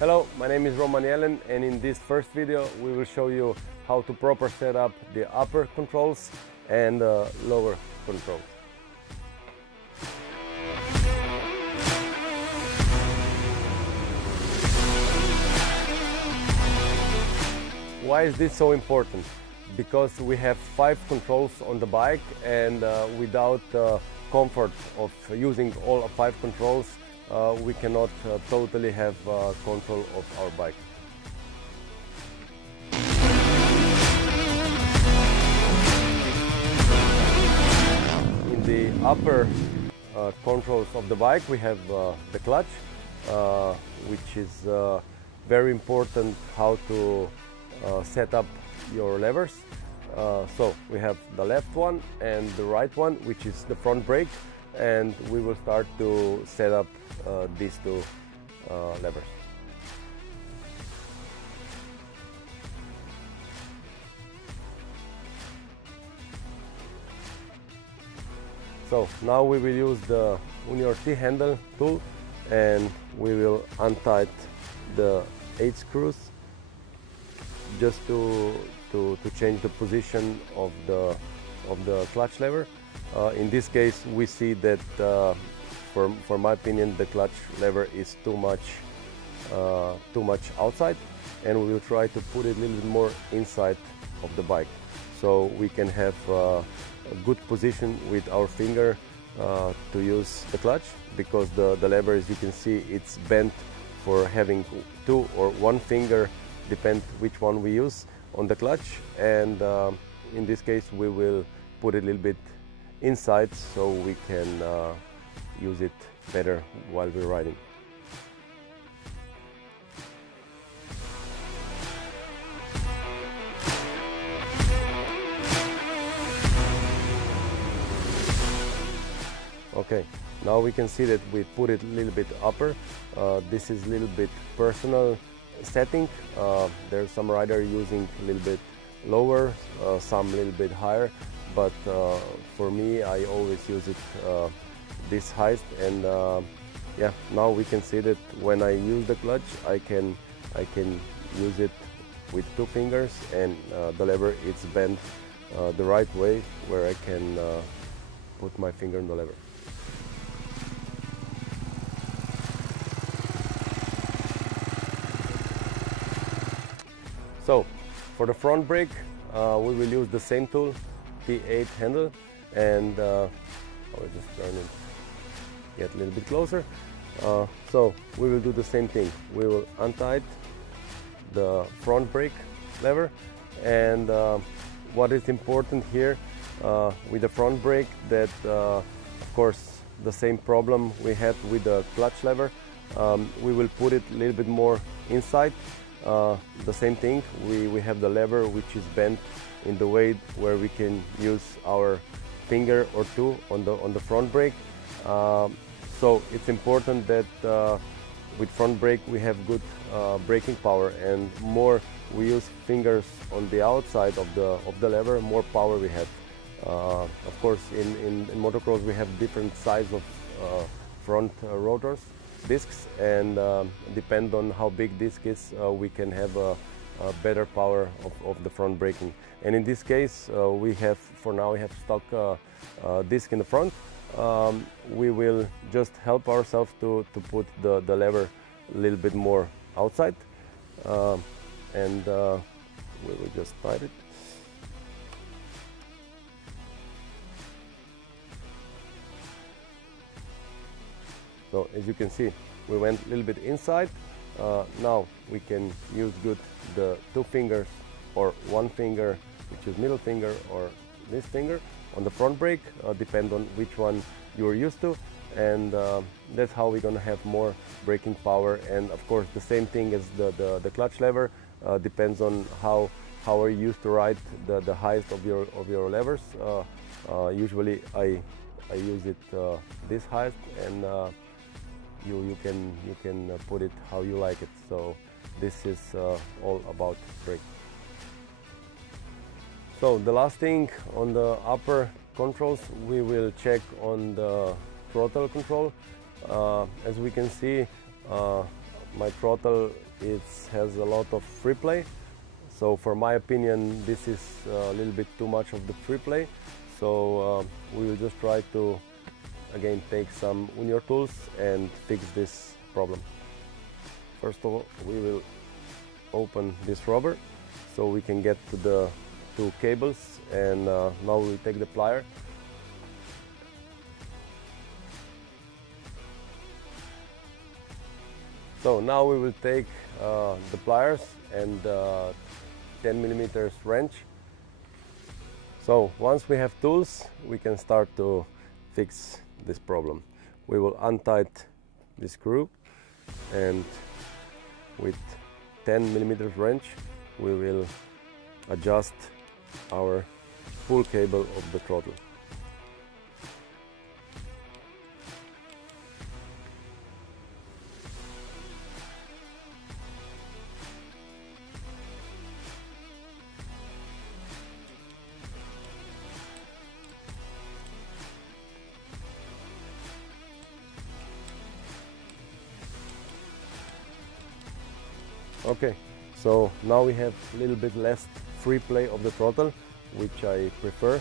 Hello, my name is Jelen, and in this first video we will show you how to proper set up the upper controls and lower controls. Why is this so important? Because we have 5 controls on the bike, and without comfort of using all 5 controls, we cannot totally have control of our bike. In the upper controls of the bike we have the clutch, which is very important how to set up your levers. So we have the left one and the right one, which is the front brake, and we will start to set up these 2 levers. So now we will use the Unior T handle tool, and we will untighten the 8 screws just to change the position of the clutch lever. In this case we see that for my opinion the clutch lever is too much outside, and we will try to put it a little bit more inside of the bike so we can have a good position with our finger to use the clutch, because the lever, as you can see, it's bent for having 2 or 1 finger, depend which one we use on the clutch, and in this case we will put it a little bit inside so we can use it better while we're riding. Okay, now we can see that we put it a little bit upper. This is a little bit personal setting. There's some rider using a little bit lower, some a little bit higher, but for me I always use it this height, and yeah, now we can see that when I use the clutch I can use it with 2 fingers, and the lever is bent the right way where I can put my finger in the lever. So for the front brake we will use the same tool, T8 handle, and I'll just turn it, get a little bit closer. So we will do the same thing. We will untighten the front brake lever, and what is important here with the front brake, that of course the same problem we had with the clutch lever, we will put it a little bit more inside. The same thing, we have the lever which is bent in the way where we can use our finger or 2 on the front brake. So it's important that with front brake we have good braking power, and more we use fingers on the outside of the lever, more power we have. Of course in motocross we have different size of front rotors discs, and depend on how big disc is, we can have a better power of the front braking. And in this case for now we have stock disc in the front. We will just help ourselves to put the lever a little bit more outside, and we will just tighten it. So as you can see, we went a little bit inside. Now we can use good the 2 fingers or 1 finger, which is middle finger, or this finger on the front brake, depend on which one you're used to, and that's how we're gonna have more braking power. And of course the same thing as the clutch lever, depends on how are you used to ride the highest of your levers. Usually I use it this height, and you can put it how you like it. So this is all about brake. So the last thing on the upper controls, we will check on the throttle control. As we can see, my throttle has a lot of free play. So for my opinion, this is a little bit too much of the free play. So we will just try to again take some Unior tools and fix this problem. First of all, we will open this rubber so we can get to the two cables, and now we will take the plier. So now we will take the pliers and 10mm wrench. So once we have tools, we can start to fix this problem. We will untight the screw, and with 10mm wrench we will adjust our pull cable of the throttle. Okay, so now we have a little bit less free play of the throttle, which I prefer.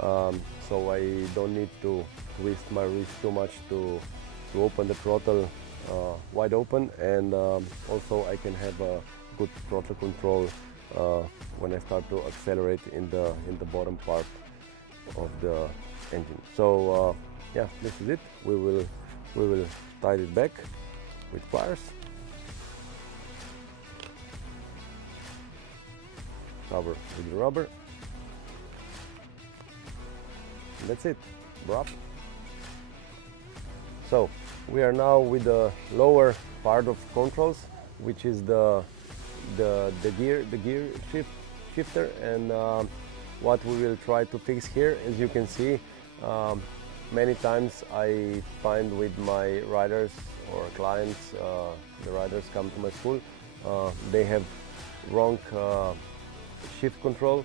So I don't need to twist my wrist too much to open the throttle wide open, and also I can have a good throttle control when I start to accelerate in the bottom part of the engine. So yeah, this is it. We will tie it back with pliers. Cover with the rubber. And that's it. Drop. So we are now with the lower part of controls, which is the gear shifter, and what we will try to fix here. As you can see, many times I find with my riders or clients, the riders come to my school, they have wrong shift control,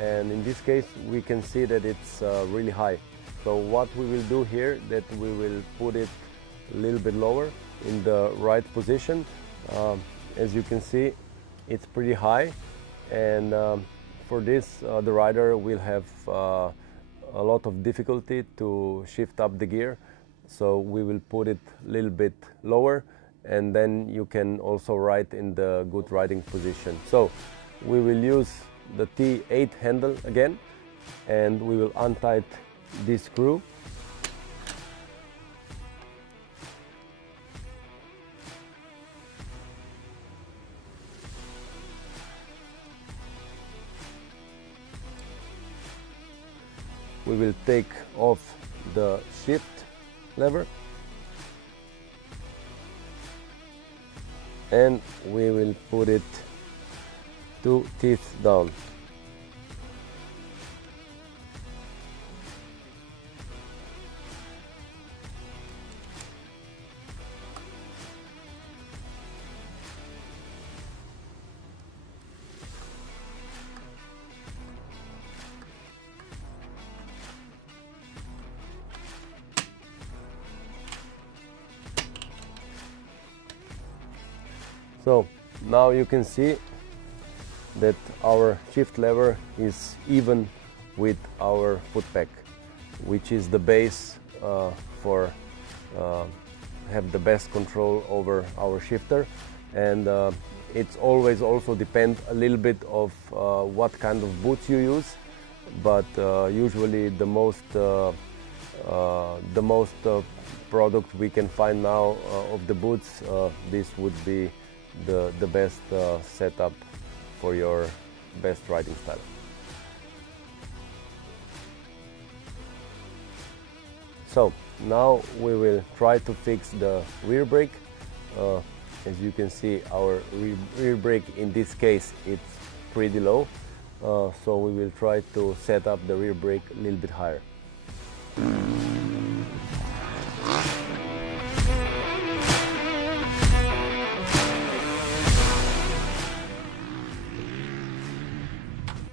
and in this case we can see that it's really high. So what we will do here, that we will put it a little bit lower in the right position. As you can see, it's pretty high, and for this the rider will have a lot of difficulty to shift up the gear. So we will put it a little bit lower, and then you can also ride in the good riding position. So we will use the T8 handle again, and we will untight this screw. We will take off the shift lever, and we will put it 2 teeth down. So now you can see that our shift lever is even with our foot peg, which is the base for have the best control over our shifter. And it's always also depend a little bit of what kind of boots you use, but usually the most product we can find now of the boots, this would be the best setup for your best riding style. So now we will try to fix the rear brake. As you can see, our rear brake in this case it's pretty low, so we will try to set up the rear brake a little bit higher.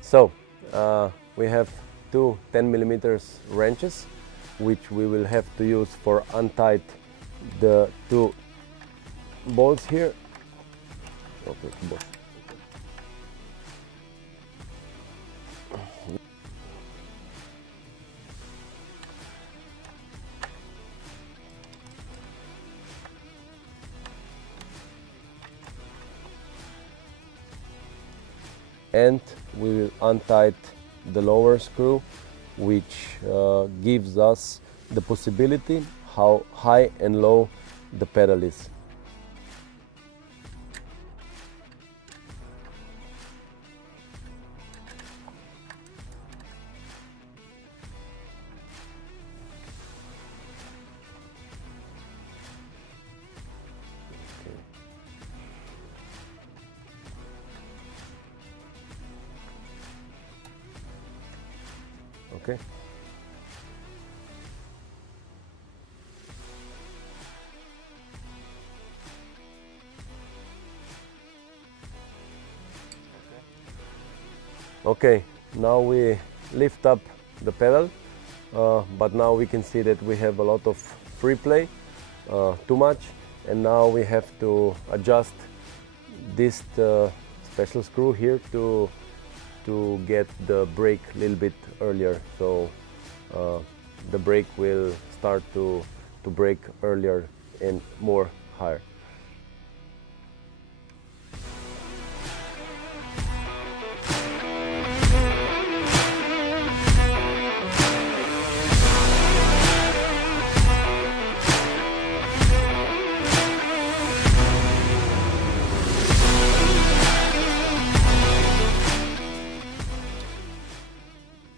So we have two 10mm wrenches, which we will have to use for untight the two bolts here. Okay, boss. And we will untight the lower screw, which gives us the possibility how high and low the pedal is. Okay. Okay, now we lift up the pedal, but now we can see that we have a lot of free play, too much, and now we have to adjust this special screw here to get the brake a little bit earlier, so the brake will start to brake earlier and more higher.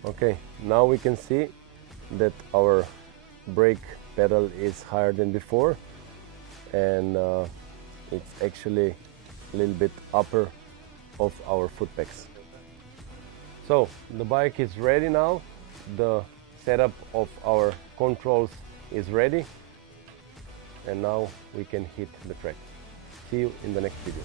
Okay, now we can see that our brake pedal is higher than before, and it's actually a little bit upper of our foot pegs. So the bike is ready now, the setup of our controls is ready, and now we can hit the track. See you in the next video.